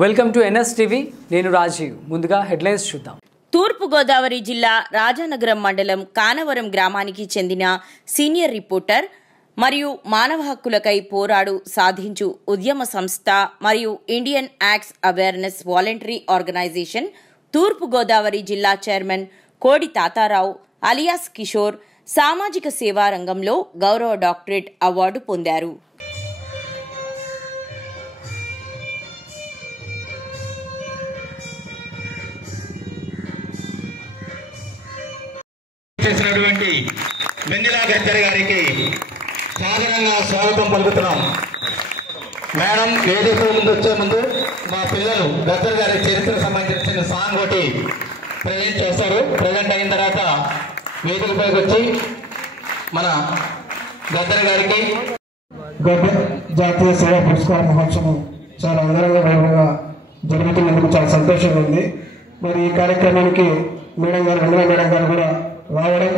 Welcome to NSTV. నేను రాజీవ్. ముందుగా headlines చూద్దాం. తూర్పుగోదావరి జిల్లా రాజానగరం మండలం కానవరం గ్రామానికి చెందిన సీనియర్ రిపోర్టర్ మరియు మానవ హక్కులకై పోరాడు సాధించు ఉద్యమ సంస్థ మరియు Indian acts awareness voluntary organisation తూర్పుగోదావరి జిల్లా చైర్మన్ కోడి తాతారావు అలియాస్ కిషోర్ సామాజిక సేవా రంగంలో గౌరవ డాక్టరేట్ అవార్డు పొందారు. చేసినటువంటి వెన్నెల గద్దర్ గారికి సాధారణంగా స్వాగతం పలుకుతున్నాం. మేడం వేదిక ముందు వచ్చే ముందు మా పిల్లలు గద్దర్ గారి చరిత్రకు సంబంధించిన సాంగ్ ఒకటి ప్రజెంట్ చేస్తారు. ప్రజెంట్ అయిన తర్వాత వేదికపైకి వచ్చి మన గద్దర్ గారికి గద్దర్ జాతీయ సేవా పురస్కార మహోత్సవం చాలా అంగరంగ వైభవంగా జరుగుతున్నందుకు చాలా సంతోషంగా ఉంది. మరి ఈ కార్యక్రమానికి మేడం గారు వెన్నెల మేడం గారు కూడా రావడం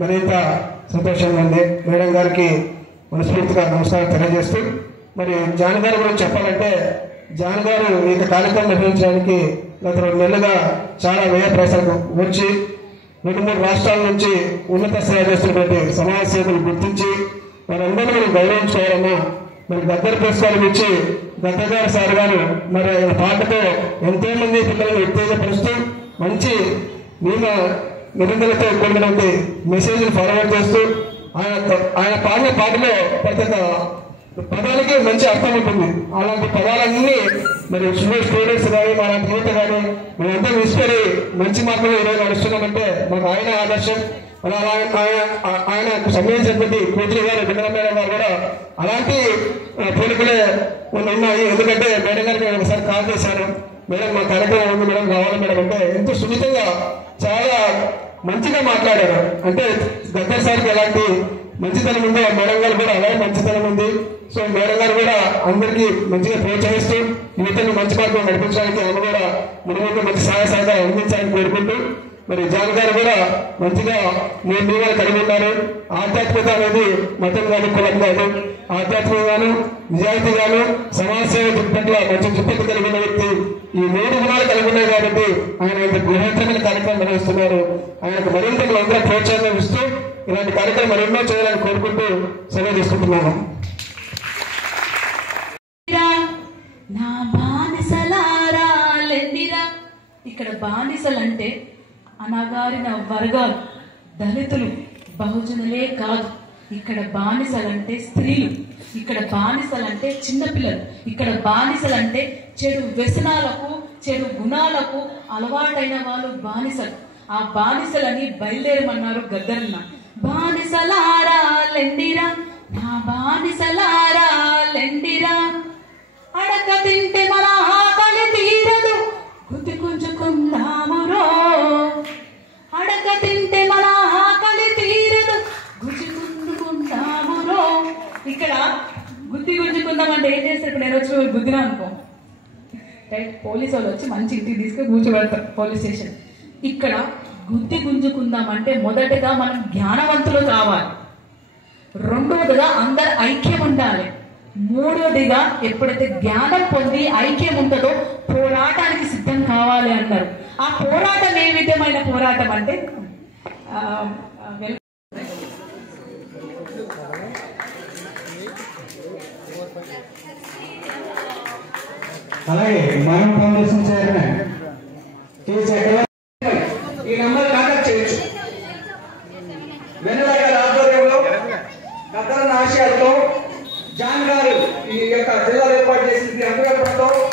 మరింత సంతోషంగా ఉంది. మేడం గారికి మనస్ఫూర్తిగా నమస్కారం తెలియజేస్తూ, మరి జాన్ గారు గురించి చెప్పాలంటే జాన్ గారు ఈ కార్యక్రమం నిర్వహించడానికి గత 2 నెలలుగా చాలా వ్యయ ప్రయాసాలకు వచ్చి 2-3 రాష్ట్రాల నుంచి ఉన్నత సేవ చేస్తున్నటువంటి సమాజ సేవలు గుర్తించి వారందరూ మనం గౌరవించుకోవాలన్నా మరి గద్దర్ పురస్కారం ఇచ్చి గద్దర్ గారు సార్ గారు మరి పాటతో ఎంతో మంది పిల్లలను ఉత్తేజపరుస్తూ మంచి నిబంధనలతో కూడినటువంటి మెసేజ్ని ఫార్వర్డ్ చేస్తూ ఆయన పాడిన పాటలో ప్రతి పదాలకి మంచి అర్థం ఉంటుంది. అలాంటి పదాలన్నీ మరి స్టూడెంట్స్ కానీ అలాంటి యువత కానీ మేమంతా ఇన్స్పైర్ మంచి మార్గంలో ఈరోజు నడుస్తున్నామంటే మాకు ఆయన ఆదర్శం. అలా ఆయనకు సంబంధించినటువంటి కూతురు గారు వెన్నెల మేడం గారు కూడా అలాంటి పోలికలే ఉన్నాయి. ఎందుకంటే మేడం గారికి ఒకసారి కాల్ చేశాను, మేడం మా కార్యక్రమం ఉంది మేడం రావాలి మేడం అంటే ఎంతో సున్నితంగా చాలా మంచిగా మాట్లాడారు. అంటే గద్దర్ సార్కి ఎలాంటి మంచితనం ఉందో మేడం గారు కూడా అలాగే మంచితనం ఉంది. సో మేడం గారు కూడా అందరికీ మంచిగా ప్రోత్సహిస్తూ యువతను మంచి మార్గం నడిపించడానికి ఆమె కూడా మనకు మంచి సహాయ సహకారం అందించాలని కోరుకుంటూ, మరి జాన్ గారు కూడా మంచిగా మీరు కలిగి ఉన్నారు. ఆధ్యాత్మికత అనేది మతం కానీ కులం కాదు. ఆధ్యాత్మికగాను నిజాయితీగాను సమాజ సేవ పట్ల మంచి దృక్పథం కలిగిన వ్యక్తి. ఈ 3 గుణాలు కలిగి ఉన్నాయి కాబట్టి ఆయన గృహోత్తమైన కార్యక్రమం నిర్వహిస్తున్నారు. ఆయనకు మరింత అందరూ ప్రోత్సాహం ఇస్తూ ఇలాంటి కార్యక్రమం మరెన్నో చేయాలని కోరుకుంటూ సెలవు తీసుకుంటున్నాను. ఇక్కడ బానిసలంటే అనగారిన వర్గాలు, దళితులు, బహుజనులే కాదు. ఇక్కడ బానిసలంటే స్త్రీలు, ఇక్కడ బానిసలంటే చిన్నపిల్లలు, ఇక్కడ బానిసలంటే చెడు వ్యసనాలకు చెడు గుణాలకు అలవాటైన వాళ్ళు బానిసలు. ఆ బానిసలని బయలుదేరమన్నారు గద్దరన్న. బానిసలారా లెండిరా, నా బానిసలారా లెండిరా, అడక తింటే మన ఆకలి తీరదు గుద్ది గుంజుకుందామురో, అడక తింటే మన ఆకలి తీరదు గుజ్జి గుంజుకుందామురో. ఇక్కడ గుద్ది గుంజుకుందామంటే ఏం చేస్తారు? ఇప్పుడు నేను వచ్చి గుద్దినా అనుకో, పోలీసు వాళ్ళు వచ్చి మంచి ఇంటికి తీసుకొని కూర్చోబెడతారు పోలీస్ స్టేషన్. ఇక్కడ గుద్ది గుంజుకుందామంటే మొదటగా మనం జ్ఞానవంతులు కావాలి, రెండవదిగా అందరు ఐక్యం ఉండాలి, మూడోదిగా ఎప్పుడైతే జ్ఞానం పొంది ఐక్యం ఉంటుందో పోరాటానికి సిద్ధం కావాలి అన్నారు. ఆ పోరాటం ఏ విధమైన పోరాటం అంటే అలాగే మనం ఫౌండేషన్ చైర్మన్ కె చక్రవర్తి